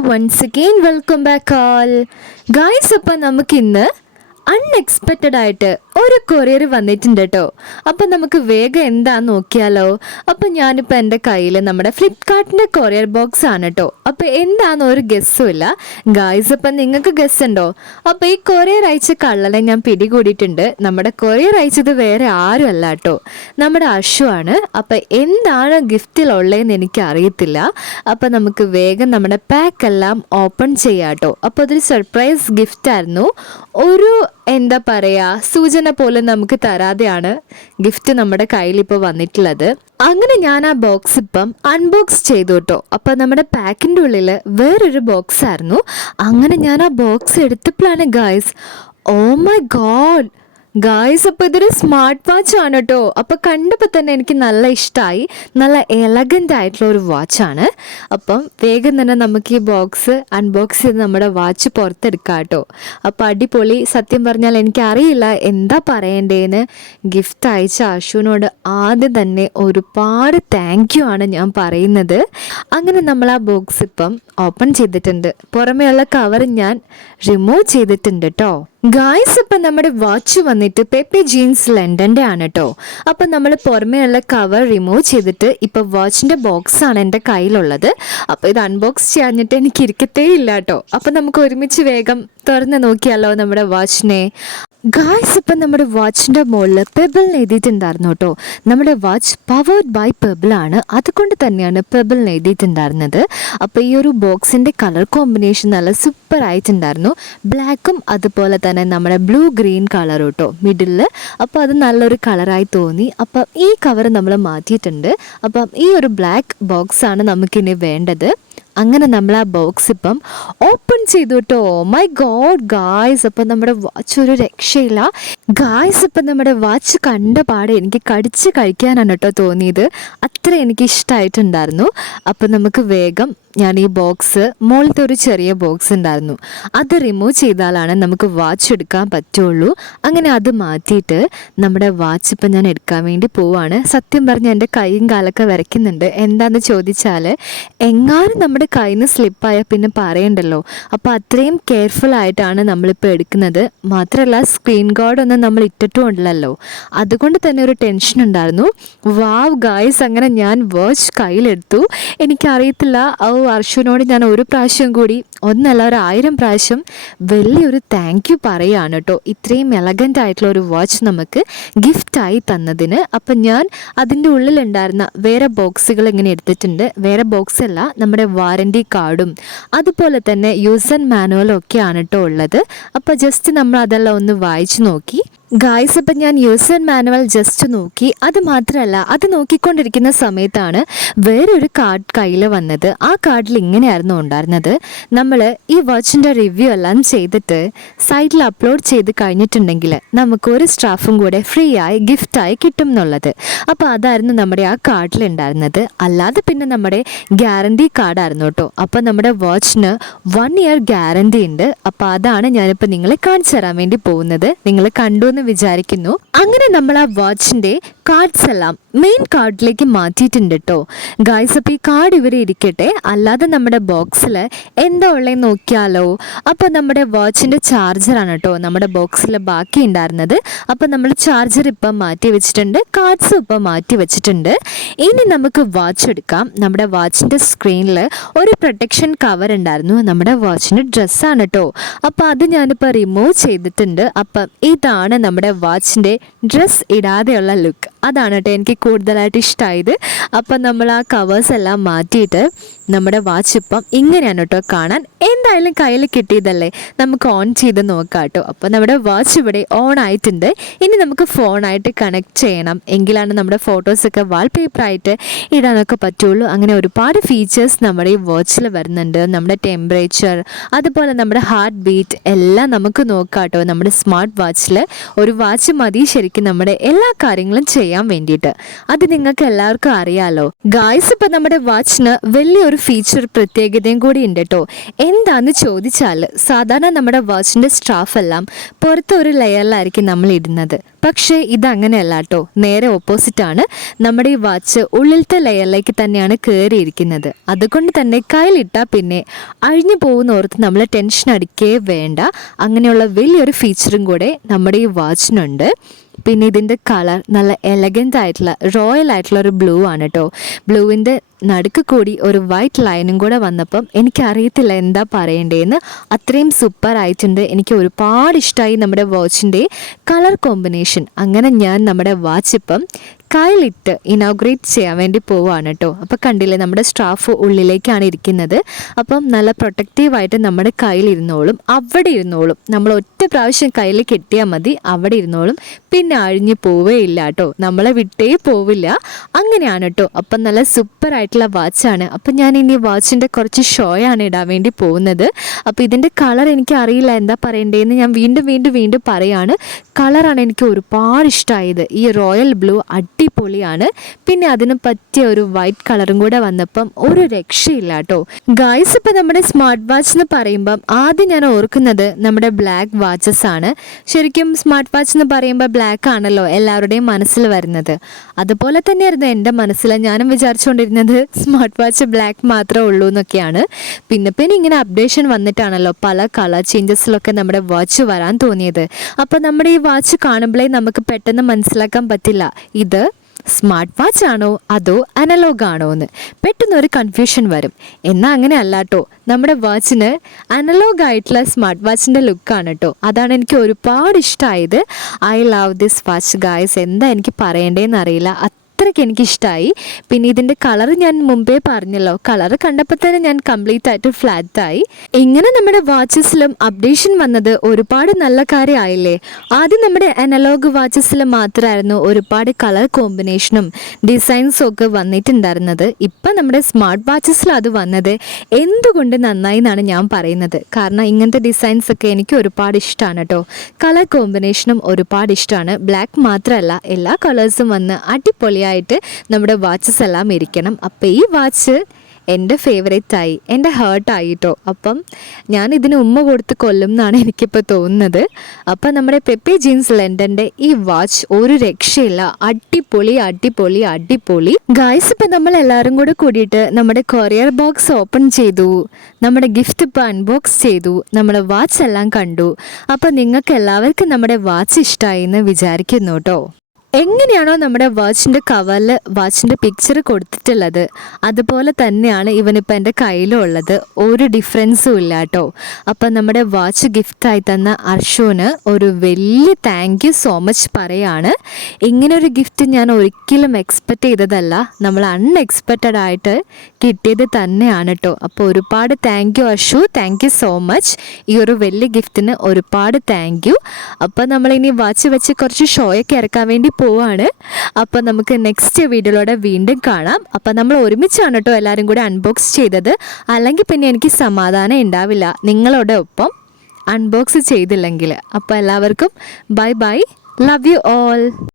once again welcome back all. Guys, അപ്പം നമുക്കിന്ന് unexpected ആയിട്ട് ഒരു കൊറിയർ വന്നിട്ടുണ്ട് കേട്ടോ. അപ്പം നമുക്ക് വേഗം എന്താന്ന് നോക്കിയാലോ. അപ്പം ഞാനിപ്പോൾ എൻ്റെ കയ്യിൽ നമ്മുടെ ഫ്ലിപ്കാർട്ടിൻ്റെ കൊറിയർ ബോക്സ് ആണ് കേട്ടോ. അപ്പം എന്താണെന്ന് ഒരു ഗസ്സും ഇല്ല ഗായ്സ്. അപ്പം നിങ്ങൾക്ക് ഗസ് ഉണ്ടോ? അപ്പം ഈ കൊറിയർ അയച്ച കള്ളനെ ഞാൻ പിടികൂടിയിട്ടുണ്ട്. നമ്മുടെ കൊറിയർ അയച്ചത് വേറെ ആരും അല്ല കേട്ടോ, നമ്മുടെ അഷു ആണ്. അപ്പം എന്താണ് ഗിഫ്റ്റിലുള്ളതെന്ന് എനിക്ക് അറിയത്തില്ല. അപ്പം നമുക്ക് വേഗം നമ്മുടെ പാക്ക് എല്ലാം ഓപ്പൺ ചെയ്യാം കേട്ടോ. അപ്പോൾ അതൊരു സർപ്രൈസ് ഗിഫ്റ്റ് ആയിരുന്നു. ഒരു എന്താ പറയുക, സൂചന പോലെ നമുക്ക് തരാതെയാണ് ഗിഫ്റ്റ് നമ്മുടെ കയ്യിൽ ഇപ്പോൾ വന്നിട്ടുള്ളത്. അങ്ങനെ ഞാൻ ആ ബോക്സ് ഇപ്പം അൺബോക്സ് ചെയ്തു കേട്ടോ. അപ്പം നമ്മുടെ പാക്കിൻ്റെ ഉള്ളിൽ വേറൊരു ബോക്സ് ആയിരുന്നു. അങ്ങനെ ഞാൻ ആ ബോക്സ് എടുത്തപ്പോഴാണ് guys, oh my god guys, അപ്പോൾ ഇതൊരു സ്മാർട്ട് വാച്ച് ആണ് കേട്ടോ. അപ്പോൾ കണ്ടപ്പോൾ തന്നെ എനിക്ക് നല്ല ഇഷ്ടമായി. നല്ല എലഗൻ്റ് ആയിട്ടുള്ള ഒരു വാച്ചാണ്. അപ്പം വേഗം തന്നെ നമുക്ക് ഈ ബോക്സ് അൺബോക്സ് ചെയ്ത് നമ്മുടെ വാച്ച് പുറത്തെടുക്കാം കേട്ടോ. അപ്പോൾ അടിപൊളി. സത്യം പറഞ്ഞാൽ എനിക്കറിയില്ല എന്താ പറയേണ്ടതെന്ന്. ഗിഫ്റ്റ് അയച്ച അഷുവിനോട് ആദ്യം തന്നെ ഒരുപാട് താങ്ക് യു ആണ് ഞാൻ പറയുന്നത്. അങ്ങനെ നമ്മൾ ആ ബോക്സ് ഇപ്പം ഓപ്പൺ ചെയ്തിട്ടുണ്ട്. പുറമേയുള്ള കവർ ഞാൻ റിമൂവ് ചെയ്തിട്ടുണ്ട് കേട്ടോ. ഗായ്സ്, ഇപ്പം നമ്മുടെ വാച്ച് വന്നിട്ട് പെപ്പി ജീൻസ് ലണ്ടൻ്റെ ആണ് കേട്ടോ. അപ്പം നമ്മൾ പുറമേയുള്ള കവർ റിമൂവ് ചെയ്തിട്ട് ഇപ്പം വാച്ചിൻ്റെ ബോക്സാണ് എൻ്റെ കയ്യിലുള്ളത്. അപ്പോൾ ഇത് അൺബോക്സ് ചെയ്യാഞ്ഞിട്ട് എനിക്ക് ഇരിക്കത്തേ ഇല്ല കേട്ടോ. അപ്പം നമുക്ക് ഒരുമിച്ച് വേഗം തുറന്ന് നോക്കിയാലോ നമ്മുടെ വാച്ചിനെ. ഗായ്സ്, ഇപ്പം നമ്മുടെ വാച്ചിൻ്റെ മുകളിൽ പെബിൾ എഴുതിയിട്ടുണ്ടായിരുന്നു കേട്ടോ. നമ്മുടെ വാച്ച് പവേർഡ് ബൈ പെബിൾ ആണ്, അതുകൊണ്ട് തന്നെയാണ് പെബിൾ എഴുതിയിട്ടുണ്ടായിരുന്നത്. അപ്പോൾ ഈ ഒരു ബോക്സിൻ്റെ കളർ കോമ്പിനേഷൻ നല്ല സൂപ്പർ ആയിട്ടുണ്ടായിരുന്നു. ബ്ലാക്കും അതുപോലെ തന്നെ നമ്മുടെ ബ്ലൂ ഗ്രീൻ കളർ കേട്ടോ മിഡിലിൽ. അപ്പോൾ അത് നല്ലൊരു കളറായി തോന്നി. അപ്പം ഈ കവർ നമ്മൾ മാറ്റിയിട്ടുണ്ട്. അപ്പം ഈ ഒരു ബ്ലാക്ക് ബോക്സാണ് നമുക്കിനി വേണ്ടത്. അങ്ങനെ നമ്മൾ ആ ബോക്സ് ഇപ്പം ഓപ്പൺ ചെയ്തു കേട്ടോ. മൈ ഗോഡ് ഗായ്സ്, അപ്പം നമ്മുടെ വാച്ച് ഒരു രക്ഷയില്ല ഗായ്സ്. ഇപ്പം നമ്മുടെ വാച്ച് കണ്ട പാടെ എനിക്ക് കടിച്ച് കഴിക്കാനാണ് കേട്ടോ തോന്നിയത്. അത്ര എനിക്ക് ഇഷ്ടമായിട്ടുണ്ടായിരുന്നു. അപ്പം നമുക്ക് വേഗം ഞാൻ ഈ ബോക്സ്, മുകളിലത്തെ ഒരു ചെറിയ ബോക്സ് ഉണ്ടായിരുന്നു, അത് റിമൂവ് ചെയ്താലാണ് നമുക്ക് വാച്ച് എടുക്കാൻ പറ്റുള്ളൂ. അങ്ങനെ അത് മാറ്റിയിട്ട് നമ്മുടെ വാച്ച് ഇപ്പം ഞാൻ എടുക്കാൻ വേണ്ടി പോവാണ്. സത്യം പറഞ്ഞാൽ എൻ്റെ കൈയും കാലൊക്കെ വരയ്ക്കുന്നുണ്ട്. എന്താണെന്ന് ചോദിച്ചാൽ, എങ്ങാനും നമ്മുടെ കയ്യിൽ നിന്ന് സ്ലിപ്പായാൽ പിന്നെ പറയണ്ടല്ലോ. അപ്പോൾ അത്രയും കെയർഫുൾ ആയിട്ടാണ് നമ്മളിപ്പോൾ എടുക്കുന്നത്. മാത്രമല്ല സ്ക്രീൻ ഗാർഡ് ഒന്നും നമ്മൾ ഇട്ടിട്ടുണ്ടല്ലോ, അതുകൊണ്ട് തന്നെ ഒരു ടെൻഷൻ ഉണ്ടായിരുന്നു. വാവ് ഗായ്സ്, അങ്ങനെ ഞാൻ വാച്ച് കയ്യിലെടുത്തു. എനിക്കറിയത്തില്ല, അർഷുവിനോട് ഞാൻ ഒരു പ്രാവശ്യം കൂടി, ഒന്നല്ല 1000 പ്രാവശ്യം വലിയൊരു താങ്ക് യു പറയുകയാണ് കേട്ടോ, ഇത്രയും എലഗൻ്റ് ആയിട്ടുള്ള ഒരു വാച്ച് നമുക്ക് ഗിഫ്റ്റായി തന്നതിന്. അപ്പം ഞാൻ അതിൻ്റെ ഉള്ളിലുണ്ടായിരുന്ന വേറെ ബോക്സുകൾ ഇങ്ങനെ എടുത്തിട്ടുണ്ട്. വേറെ ബോക്സ് അല്ല, നമ്മുടെ വാറൻറ്റി കാർഡും അതുപോലെ തന്നെ യൂസ് ആൻഡ് മാനുവലും ഒക്കെയാണ് കേട്ടോ ഉള്ളത്. അപ്പോൾ ജസ്റ്റ് നമ്മൾ അതെല്ലാം ഒന്ന് വായിച്ചു നോക്കി ഗായ്സ്. അപ്പം ഞാൻ യൂസ് ആൻഡ് മാനുവൽ ജസ്റ്റ് നോക്കി. അത് മാത്രമല്ല, അത് നോക്കിക്കൊണ്ടിരിക്കുന്ന സമയത്താണ് വേറൊരു കാർഡ് കയ്യിൽ വന്നത്. ആ കാർഡിൽ ഇങ്ങനെയായിരുന്നു ഉണ്ടായിരുന്നത്, നമ്മൾ ഈ വാച്ചിൻ്റെ റിവ്യൂ എല്ലാം ചെയ്തിട്ട് സൈറ്റിൽ അപ്ലോഡ് ചെയ്ത് കഴിഞ്ഞിട്ടുണ്ടെങ്കിൽ നമുക്ക് ഒരു സ്റ്റാഫും കൂടെ ഫ്രീ ആയി ഗിഫ്റ്റായി കിട്ടും എന്നുള്ളത്. അപ്പോൾ അതായിരുന്നു നമ്മുടെ ആ കാർഡിലുണ്ടായിരുന്നത്. അല്ലാതെ പിന്നെ നമ്മുടെ ഗ്യാരണ്ടി കാർഡായിരുന്നു കേട്ടോ. അപ്പോൾ നമ്മുടെ വാച്ചിന് 1 ഇയർ ഗ്യാരണ്ടി ഉണ്ട്. അപ്പോൾ അതാണ് ഞാനിപ്പോൾ നിങ്ങളെ കാണിച്ചു തരാൻ വേണ്ടി പോകുന്നത്. നിങ്ങൾ കണ്ടു എന്ന് വിചാരിക്കുന്നു. അങ്ങനെ നമ്മൾ ആ വാച്ചിൻ്റെ കാർഡ്സ് എല്ലാം മെയിൻ കാർഡിലേക്ക് മാറ്റിയിട്ടുണ്ട് കേട്ടോ ഗായ്സ്. അപ്പോൾ ഈ കാർഡ് ഇവരെ ഇരിക്കട്ടെ. അല്ലാതെ നമ്മുടെ ബോക്സിൽ എന്താ ഉള്ളതെന്ന് നോക്കിയാലോ. അപ്പോൾ നമ്മുടെ വാച്ചിൻ്റെ ചാർജറാണ് കേട്ടോ നമ്മുടെ ബോക്സിൽ ബാക്കി ഉണ്ടായിരുന്നത്. അപ്പോൾ നമ്മൾ ചാർജർ ഇപ്പം മാറ്റി വെച്ചിട്ടുണ്ട്, കാർഡ്സും ഇപ്പം മാറ്റി വെച്ചിട്ടുണ്ട്. ഇനി നമുക്ക് വാച്ച് എടുക്കാം. നമ്മുടെ വാച്ചിൻ്റെ സ്ക്രീനിൽ ഒരു പ്രൊട്ടക്ഷൻ കവർ ഉണ്ടായിരുന്നു. നമ്മുടെ വാച്ചിൻ്റെ ഡ്രസ്സാണ് കേട്ടോ. അപ്പോൾ അത് ഞാനിപ്പോൾ റിമൂവ് ചെയ്തിട്ടുണ്ട്. അപ്പം ഇതാണ് നമ്മുടെ വാച്ചിൻ്റെ ഡ്രസ്സ് ഇടാതെയുള്ള ലുക്ക്. അതാണ് കേട്ടോ എനിക്ക് കൂടുതലായിട്ട് ഇഷ്ടമായത്. അപ്പം നമ്മൾ ആ കവേഴ്സ് എല്ലാം മാറ്റിയിട്ട് നമ്മുടെ വാച്ച് ഇപ്പം ഇങ്ങനെയാണ് കേട്ടോ കാണാൻ. എന്തായാലും കയ്യിൽ കിട്ടിയതല്ലേ, നമുക്ക് ഓൺ ചെയ്ത് നോക്കാം കേട്ടോ. അപ്പോൾ നമ്മുടെ വാച്ച് ഇവിടെ ഓൺ ആയിട്ടുണ്ട്. ഇനി നമുക്ക് ഫോണായിട്ട് കണക്ട് ചെയ്യണം, എങ്കിലാണ് നമ്മുടെ ഫോട്ടോസൊക്കെ വാൾപേപ്പറായിട്ട് ഇടാനൊക്കെ പറ്റുള്ളൂ. അങ്ങനെ ഒരുപാട് ഫീച്ചേഴ്സ് നമ്മുടെ ഈ വാച്ചിൽ വരുന്നുണ്ട്. നമ്മുടെ ടെമ്പറേച്ചർ, അതുപോലെ നമ്മുടെ ഹാർട്ട് ബീറ്റ് എല്ലാം നമുക്ക് നോക്കാം കേട്ടോ. നമ്മുടെ സ്മാർട്ട് വാച്ചിൽ ഒരു വാച്ച് മതി ശരിക്കും നമ്മുടെ എല്ലാ കാര്യങ്ങളും ചെയ്യാൻ വേണ്ടിയിട്ട്. അത് നിങ്ങൾക്ക് എല്ലാവർക്കും അറിയാലോ ഗായ്സ്. ഇപ്പം നമ്മുടെ വാച്ചിന് വലിയൊരു ഫീച്ചർ പ്രത്യേകതയും കൂടി ഉണ്ട് കേട്ടോ. എന്താ എന്തിനാന്ന് ചോദിച്ചാൽ സാധാരണ നമ്മുടെ വാച്ചിൻ്റെ സ്ട്രാഫെല്ലാം പുറത്തൊരു ലെയറിലായിരിക്കും നമ്മൾ ഇടുന്നത്. പക്ഷേ ഇതങ്ങനെയല്ല കേട്ടോ, നേരെ ഓപ്പോസിറ്റാണ്. നമ്മുടെ ഈ വാച്ച് ഉള്ളിലത്തെ ലെയറിലേക്ക് തന്നെയാണ് കയറിയിരിക്കുന്നത്. അതുകൊണ്ട് തന്നെ കയ്യിലിട്ടാൽ പിന്നെ അഴിഞ്ഞു പോകുന്നോർത്ത് നമ്മൾ ടെൻഷൻ അടിക്കേ വേണ്ട. അങ്ങനെയുള്ള വലിയൊരു ഫീച്ചറും കൂടെ നമ്മുടെ ഈ വാച്ചിനുണ്ട്. പിന്നെ ഇതിൻ്റെ കളർ നല്ല എലഗൻ്റ് ആയിട്ടുള്ള റോയൽ ആയിട്ടുള്ള ഒരു ബ്ലൂ ആണ് കേട്ടോ. ബ്ലൂവിൻ്റെ നടുക്ക് കൂടി ഒരു വൈറ്റ് ലൈനും കൂടെ വന്നപ്പം എനിക്കറിയത്തില്ല എന്താ പറയേണ്ടതെന്ന്. അത്രയും സൂപ്പർ ആയിട്ടുണ്ട്. എനിക്ക് ഒരുപാട് ഇഷ്ടമായി നമ്മുടെ വാച്ചിൻ്റെ കളർ കോമ്പിനേഷൻ. അങ്ങനെ ഞാൻ നമ്മുടെ വാച്ച് ഇപ്പം കയ്യിലിട്ട് ഇനോഗ്രേറ്റ് ചെയ്യാൻ വേണ്ടി പോവുകയാണ് കേട്ടോ. അപ്പോൾ കണ്ടില്ലേ, നമ്മുടെ സ്ട്രാഫ് ഉള്ളിലേക്കാണ് ഇരിക്കുന്നത്. അപ്പം നല്ല പ്രൊട്ടക്റ്റീവായിട്ട് നമ്മുടെ കയ്യിലിരുന്നോളും, അവിടെ ഇരുന്നോളും. നമ്മൾ ഒറ്റ പ്രാവശ്യം കയ്യിൽ കെട്ടിയാൽ മതി, അവിടെ ഇരുന്നോളും. പിന്നെ അഴിഞ്ഞു പോവേ ഇല്ല കേട്ടോ, നമ്മളെ വിട്ടേ പോവില്ല. അങ്ങനെയാണ് കേട്ടോ. അപ്പം നല്ല സൂപ്പർ ആയിട്ടുള്ള വാച്ചാണ്. അപ്പം ഞാൻ ഇനി വാച്ചിൻ്റെ കുറച്ച് ഷോയാണ് ഇടാൻ വേണ്ടി പോകുന്നത്. അപ്പോൾ ഇതിൻ്റെ കളർ എനിക്ക് അറിയില്ല എന്താ പറയേണ്ടതെന്ന്. ഞാൻ വീണ്ടും പറയാണ്. കളറാണ് എനിക്ക് ഒരുപാട് ഇഷ്ടമായത്. ഈ റോയൽ ബ്ലൂ അടിപൊളിയാണ്. പിന്നെ അതിന് പറ്റിയ ഒരു വൈറ്റ് കളറും കൂടെ വന്നപ്പം ഒരു രക്ഷയില്ല കേട്ടോ. ഗായ്സ്, ഇപ്പം നമ്മുടെ സ്മാർട്ട് വാച്ച് എന്ന് പറയുമ്പം ആദ്യം ഞാൻ ഓർക്കുന്നത് നമ്മുടെ ബ്ലാക്ക് വാച്ചസ് ആണ്. ശരിക്കും സ്മാർട്ട് വാച്ച് എന്ന് പറയുമ്പോൾ ബ്ലാക്ക് ആണല്ലോ എല്ലാവരുടെയും മനസ്സിൽ വരുന്നത്. അതുപോലെ തന്നെയായിരുന്നു എൻ്റെ മനസ്സിൽ. ഞാനും വിചാരിച്ചുകൊണ്ടിരുന്നത് സ്മാർട്ട് വാച്ച് ബ്ലാക്ക് മാത്രമേ ഉള്ളൂ എന്നൊക്കെയാണ്. പിന്നെ ഇങ്ങനെ അപ്ഡേഷൻ വന്നിട്ടാണല്ലോ പല കളർ ചേഞ്ചസിലൊക്കെ നമ്മുടെ വാച്ച് വരാൻ തോന്നിയത്. അപ്പോൾ നമ്മുടെ ഈ വാച്ച് കാണുമ്പോഴേ നമുക്ക് പെട്ടെന്ന് മനസ്സിലാക്കാൻ പറ്റില്ല ഇത് സ്മാർട്ട് വാച്ച് ആണോ അതോ അനലോഗ് ആണോ എന്ന്. പെട്ടെന്നൊരു കൺഫ്യൂഷൻ വരും. എന്നാൽ അങ്ങനെ അല്ല കേട്ടോ, നമ്മുടെ വാച്ചിന് അനലോഗ് ആയിട്ടുള്ള സ്മാർട്ട് വാച്ചിൻ്റെ ലുക്കാണ് കേട്ടോ. അതാണ് എനിക്ക് ഒരുപാട് ഇഷ്ടമായത്. I love this watch guys. എന്താ എനിക്ക് പറയേണ്ടതെന്ന് അറിയില്ല, അത്രയ്ക്ക് എനിക്കിഷ്ടമായി. പിന്നെ ഇതിൻ്റെ കളർ ഞാൻ മുമ്പേ പറഞ്ഞല്ലോ, കളർ കണ്ടപ്പോൾ തന്നെ ഞാൻ കംപ്ലീറ്റ് ആയിട്ട് ഫ്ലാറ്റായി. ഇങ്ങനെ നമ്മുടെ വാച്ചസിലും അപ്ഡേഷൻ വന്നത് ഒരുപാട് നല്ല കാര്യമായില്ലേ. ആദ്യം നമ്മുടെ അനലോഗ് വാച്ചസിൽ മാത്രമായിരുന്നു ഒരുപാട് കളർ കോമ്പിനേഷനും ഡിസൈൻസും ഒക്കെ വന്നിട്ടുണ്ടായിരുന്നത്. ഇപ്പം നമ്മുടെ സ്മാർട്ട് വാച്ചസിൽ അത് വന്നത് എന്തുകൊണ്ട് നന്നായി എന്നാണ് ഞാൻ പറയുന്നത്. കാരണം ഇങ്ങനത്തെ ഡിസൈൻസ് ഒക്കെ എനിക്ക് ഒരുപാട് ഇഷ്ടമാണ് കേട്ടോ. കളർ കോമ്പിനേഷനും ഒരുപാട് ഇഷ്ടമാണ്. ബ്ലാക്ക് മാത്രമല്ല, എല്ലാ കളേഴ്സും വന്ന് അടിപൊളിയായിട്ട് നമ്മുടെ വാച്ചസ് എല്ലാം ഇരിക്കണം. അപ്പോൾ ഈ വാച്ച് എൻ്റെ ഫേവറേറ്റായി, എൻ്റെ ഹേർട്ടായി കേട്ടോ. അപ്പം ഞാൻ ഇതിന് ഉമ്മ കൊടുത്ത് കൊല്ലും എന്നാണ് എനിക്കിപ്പോൾ തോന്നുന്നത്. അപ്പം നമ്മുടെ പെപ്പി ജീൻസ് ലണ്ടൻ്റെ ഈ വാച്ച് ഒരു രക്ഷയില്ല, അടിപൊളി. ഗായ്സ്, ഇപ്പം നമ്മൾ എല്ലാവരും കൂടെ കൂടിയിട്ട് നമ്മുടെ കൊറിയർ ബോക്സ് ഓപ്പൺ ചെയ്തു, നമ്മുടെ ഗിഫ്റ്റ് ഇപ്പോൾ അൺബോക്സ് ചെയ്തു, നമ്മുടെ വാച്ച് എല്ലാം കണ്ടു. അപ്പം നിങ്ങൾക്ക് എല്ലാവർക്കും നമ്മുടെ വാച്ച് ഇഷ്ടമായി എന്ന് വിചാരിക്കുന്നു കേട്ടോ. എങ്ങനെയാണോ നമ്മുടെ വാച്ചിൻ്റെ കവറിൽ വാച്ചിൻ്റെ പിക്ചർ കൊടുത്തിട്ടുള്ളത് അതുപോലെ തന്നെയാണ് ഇവനിപ്പോൾ എൻ്റെ കയ്യിലുള്ളത്. ഒരു ഡിഫറൻസും ഇല്ല കേട്ടോ. അപ്പം നമ്മുടെ വാച്ച് ഗിഫ്റ്റായി തന്ന അർഷുവിന് ഒരു വലിയ താങ്ക് യു സോ മച്ച് പറയാണ്. ഇങ്ങനൊരു ഗിഫ്റ്റ് ഞാൻ ഒരിക്കലും എക്സ്പെക്റ്റ് ചെയ്തതല്ല, നമ്മൾ അൺഎക്സ്പെക്റ്റഡ് ആയിട്ട് കിട്ടിയത് തന്നെയാണ് കേട്ടോ. അപ്പോൾ ഒരുപാട് thank you Arshu, thank you so much. ഈ ഒരു വലിയ ഗിഫ്റ്റിന് ഒരുപാട് താങ്ക് യു. അപ്പോൾ നമ്മളിനി വാച്ച് വെച്ച് കുറച്ച് ഷോയൊക്കെ ഇറക്കാൻ വേണ്ടി പോവാണ്. അപ്പം നമുക്ക് നെക്സ്റ്റ് വീഡിയോയിലൂടെ വീണ്ടും കാണാം. അപ്പം നമ്മൾ ഒരുമിച്ചാണ് കേട്ടോ എല്ലാവരും കൂടി അൺബോക്സ് ചെയ്തത്. അല്ലെങ്കിൽ പിന്നെ എനിക്ക് സമാധാനം ഉണ്ടാവില്ല നിങ്ങളോട് ഒപ്പം അൺബോക്സ് ചെയ്തില്ലെങ്കിൽ. അപ്പോൾ എല്ലാവർക്കും ബൈ, ലവ് യു ഓൾ.